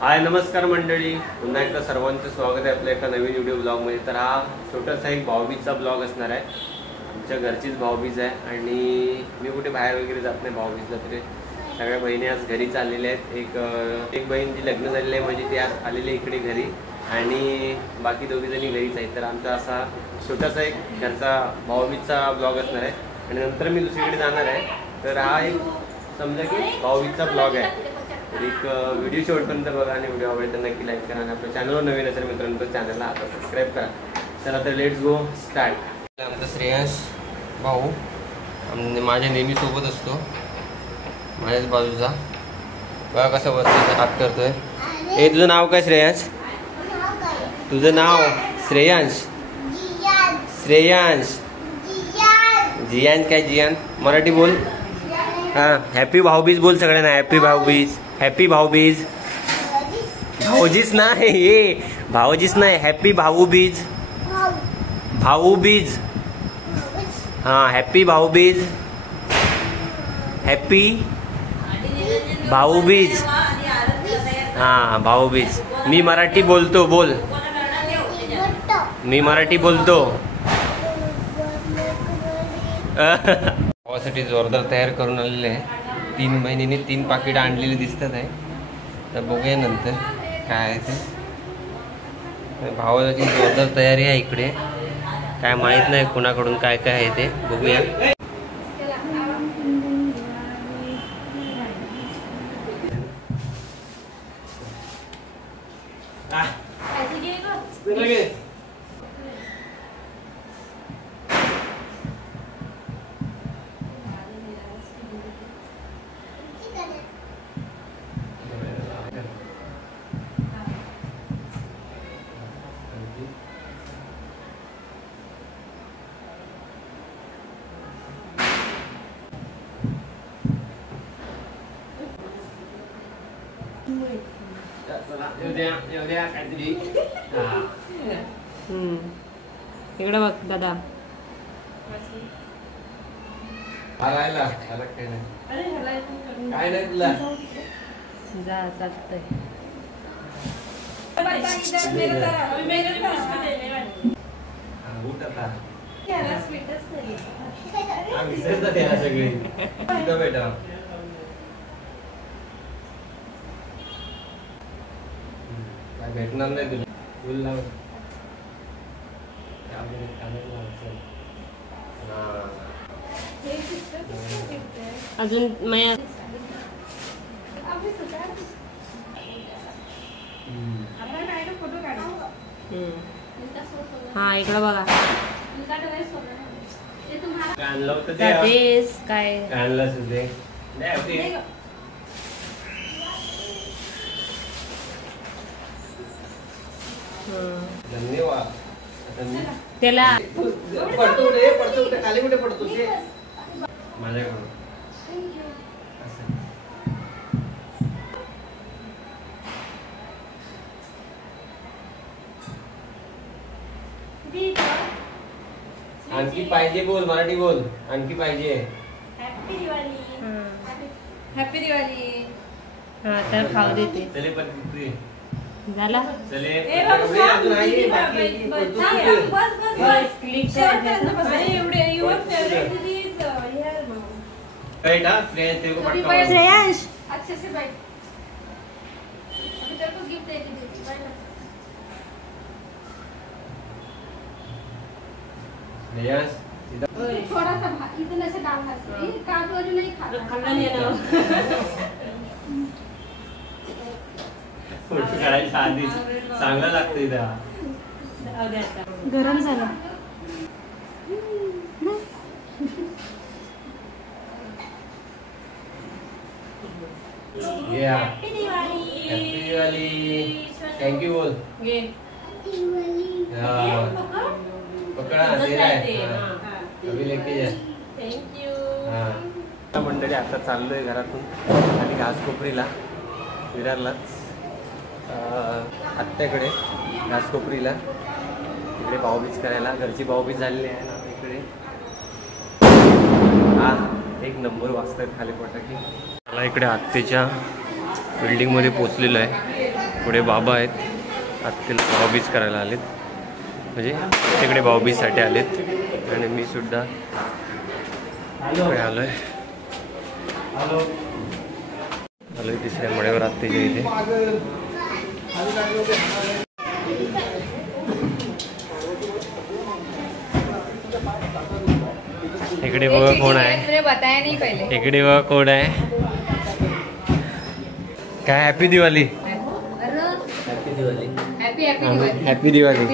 हाय नमस्कार मंडळी, पुन्हा एकदा सर्वांचं स्वागत आहे आपल्या एका नवीन व्हिडिओ ब्लॉगमध्ये। तर हा छोटासा एक भाऊबीजचा ब्लॉग असणार आहे। आमच्या घरचीच भाऊबीज आहे आणि मी कुठे बाहेर वगैरे जात नाही भाऊबीजला। तरी सगळ्या बहिणी आज घरी चाललेल्या आहेत। एक बहीण जी लग्न झालेली आहे म्हणजे ती आज आलेली इकडे घरी आणि बाकी दोघी जणी घरीच आहेत। तर आमचा असा छोटासा एक घरचा भाऊबीजचा ब्लॉग असणार आहे आणि नंतर मी दुसरीकडे जाणार आहे। तर हा एक समजा की भाऊबीजचा ब्लॉग आहे। तर एक व्हिडिओ शेवटपर्यंत बघा आणि व्हिडिओ आवडला तर नक्की लाईक करा आणि आपल्या चॅनलवर नवीन असेल मित्रांनो तर चॅनलला आता सबस्क्राईब करा। चला तर लेट्स गो स्टार्ट। आमचा श्रेयांश भाऊ माझ्या नेहमी सोबत असतो, माझ्याच बाजूचा। बघा कसं बसतोय, हात करतोय। ए तुझं नाव काय श्रेयांश? तुझं नाव श्रेयांश? श्रेयांश जियान काय? जियान मराठी बोल। हाँ हॅपी भाऊबीज बोल सगळ्यांना। Happy Bhaubeej, happy Bhaubeej. भाऊजीच नाही, ये भाऊजीच नाही, हॅपी भाऊबीज। भाऊबीज हाँ हॅपी भाऊबीज, हॅपी भाऊबीज। हाँ भाऊबीज। मी मराठी बोलतो, बोल। मी मराठी बोलतो। भावासाठी जोरदार तयार करून आलेले आहे। 3 महिन्यांनी 3 पाकिट आणलेले दिसतात आहे। तर बघूया नंतर काय आहे ते। भावाची जोरदार तयारी आहे इकडे। काय माहित नाही कुणाकडून काय काय आहे ते, बघूया। इकडे बघ दादा। काय नाही तुला जा चालतंय। बेटा भेटणार नाही तुला। फुल लाव अजून मैं हाँ इकडे बघा। आणलं होतं काय आणलं सुद्धा धन्यवाद। त्याला पडतो रे, पडतो कुठे खाली, कुठे पडतो माझ्याकडून। आणखी पाहिजे बोल, मराठी बोल। आणखी पाहिजे। हॅपी दिवाळी। हॅपी दिवाळी। हाँ तर खाऊ देते। चले पण किती झाला चले अजून आहे बाकी। बस क्लिक एवढे your favourite is here no. Right. हां फ्रेंड्स तेरे को पटका श्रेयांश अच्छे से बैठ। अभी तेरे को गिफ्ट देती थी, बैठ। श्रेयांश थोड़ा सा इतना से डाल हंस काट वाली नहीं खाना नहीं है ना। फोटो काढायला आधीच चांगलं लागतं इथं। गरम झाला। Happy Diwali. Happy Diwali. Thank you बोल। घे पकडा दे रहा अभी लेके जा। Thank you. हां मंडळी आता चाललोय घरातून आणि घासकोपरीला विरारलाच आत्याकडे घासकोपरीला इकडे भाऊबीज करायला। घरची भाऊबीज झालेली आहे ना इकडे। हा एक नंबर वाजतायत खाली फटाके। मला इकडे आत्तेच्या बिल्डिंगमध्ये पोचलेलो आहे पुढे बाबा आहेत, आत्तीला भाऊबीज करायला आलेत, म्हणजे तिकडे भाऊबीजसाठी आलेत. आणि मी सुद्धा आलोय तिसऱ्या मळ्यावर आत्तीच्या इथे. इकडे बघा कोण आहे, इकडे बघा कोण आहे. काय happy Diwali, happy Diwali,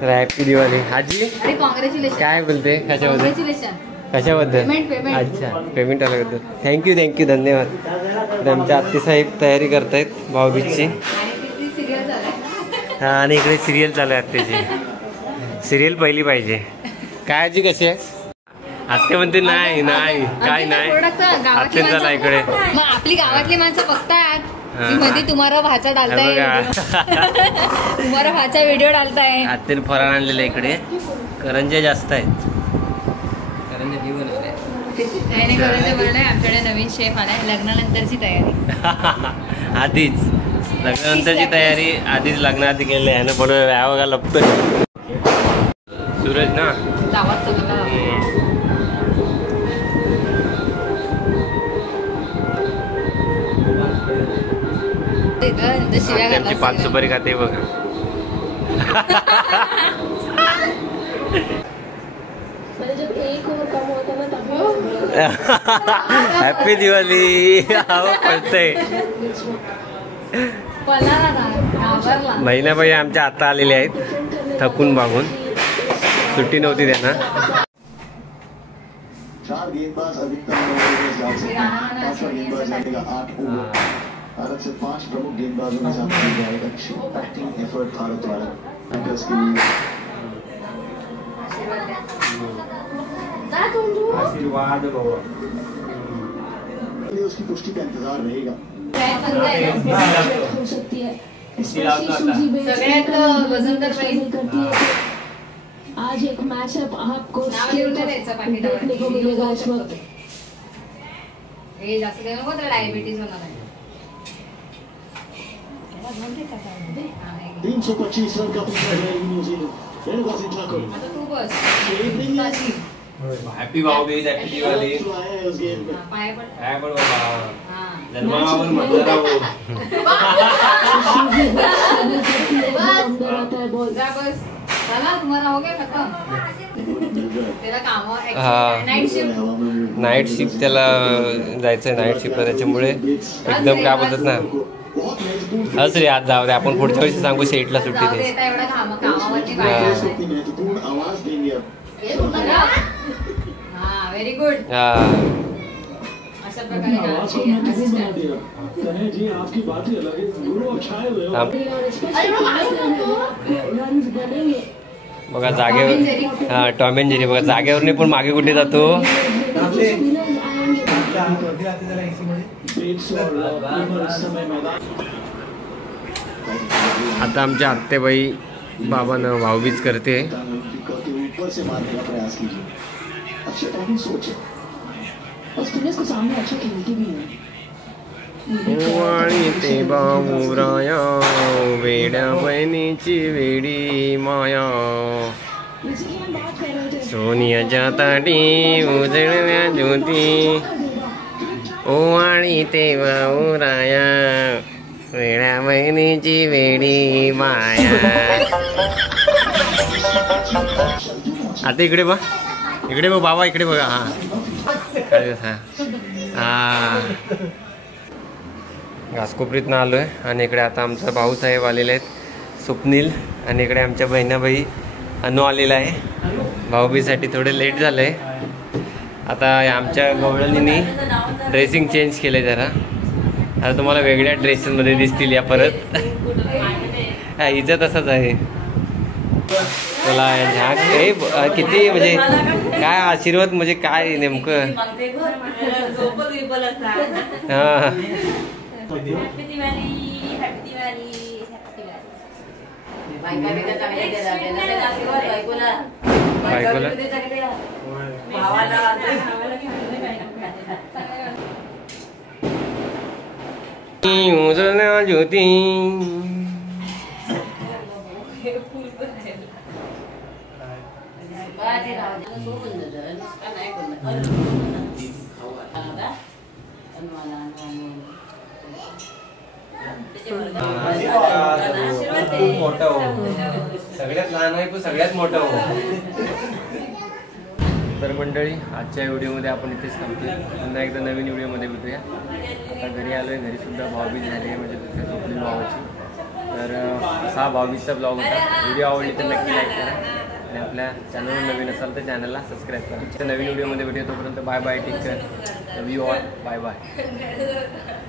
happy Diwali. आजी काय बोलते, कशाबद्दल? अच्छा, पेमेंट आल्याबद्दल थँक्यू थँक्यू, धन्यवाद. आमच्या आत्तीसाहेब तयारी करतायत भाऊबीजची. हा, आणि इकडे सिरियल चालू आहे आत्याची. सिरियल पहिली पाहिजे. काय आजी कशी आहे? आत्या म्हणते नाही नाही काय नाही, आत्या झाला इकडे. आपली गावातली माणसं बघतात मध्ये तुम्हाला भाचा डालताय, तुम्हाला भाचा व्हिडिओ डालताय. आत्याने फराळ आणलेला इकडे, करंज्या जास्त आहेत. नाही करंज्या बनवलाय. आमच्याकडे नवीन शेफ आलाय, लग्नानंतरची तयारी. आधीच लग्नानंतरची तयारी आधीच लग्नाआधी केली आहे ना, म्हणून बघा लपतोय सूरज ना गावात सगळं त्यांची 5 सुपारी खाते बघा. हॅपी दिवाळी. कळतंय. महिनाबाई आमच्या आता आलेले आहेत, थकून भागून, सुट्टी नव्हती त्यांना. 4 गेंदबाज अधिकतम 5वां गेंदबाज लगेगा 8 ओवर. भारत से 5 प्रमुख गेंदबाजों के साथ जाएगा. अच्छी बैटिंग एफर्ट भारत द्वारा के लिए. आशीर्वाद बाबा, उसकी पुष्टि का इंतजार रहेगा. सगळ्यात वजनदार आज एक मैचअप आपको देखने को मिलेगा इस वक्त. हे जास्त देऊ नको, तर डायबिटीज होणार आहे. 325 रन का पिछड़ा है न्यूजीलैंड. वेणुगोपाल ठाकुर. आता तू बस. Happy Bhaubeej, happy Diwali. पाय पड. काय पण बाबा, हा. जन्मावर म्हणलं राहू. जा बस. चला, तुम्हाला हो गया खतम. त्याला काम नाईट शिफ्ट त्याला जायचंय, नाईट शिफ्टला, त्याच्यामुळे एकदम काय बोलतात ना, हस रे आज जाऊ दे, आपण पुढच्या वर्षी सांगू शेटला सुट्टी दे. एवढा कामावरती महत्वपूर्ण आवाज देंगे. हा, व्हेरी गुड. हा, अशा प्रकारे जी आपकी बात ही अलग है. गुरु आप छाए हुए हो. बघा जागेवर, हा टॉम अँड जेरी बघा, जागेवर नाही पण मागे कुठे जातो. आता आमच्या आत्याबाई बाबांना भाऊबीज करते. ऊपर से मारने का प्रयास कीजिए. अच्छा टाइमिंग सोचे और स्पिनर्स को सामने अच्छा खेलती भी है. वाणी ते बाबूराया, वेड्या बहिणीची वेडी माया, सोनियाच्या ताटी उजळल्या ज्योती, ओवाळी ते बाबूराया, वेड्या बहिणीची वेडी माया. आता इकडे बघ, इकडे बघ बाबा, इकडे बघा. हा हा, घासकोपरीतनं आलो आहे. आणि इकडे आता आमचा भाऊसाहेब आलेले आहेत, स्वप्नील. आणि इकडे आमच्या बहिणाबाई अनु आलेला आहे. भाऊबीसाठी थोडे लेट झालं आहे. आता आमच्या गवळणीने ड्रेसिंग चेंज केलं आहे जरा. आता तुम्हाला वेगळ्या ड्रेसमध्ये दिसतील या परत. हा, हिचं तसंच आहे. मला झाक हे किती म्हणजे काय आशीर्वाद, म्हणजे काय नेमकं. हां, happy Diwali, happy Diwali, happy बायकोला उजळल्या ज्योती. खूप मोठा हो, सगळ्यात लहान आहे पण सगळ्यात मोठा हो. तर मंडळी, आजच्या व्हिडिओमध्ये आपण इथेच थांबतोय. पुन्हा एकदा नवीन व्हिडिओमध्ये भेटूया. आता घरी आलोय, घरी सुद्धा भाऊबीज झाली आहे म्हणजे दुसऱ्या झोपली भावाची. तर असा भाऊबीजचा ब्लॉग होता. व्हिडिओ आवडली तर नक्की लाईक करा आणि आपल्या चॅनलवर नवीन असाल तर चॅनलला सबस्क्राईब करा. तर नवीन व्हिडिओमध्ये भेटूया. तोपर्यंत bye bye, take care, love you all, bye bye.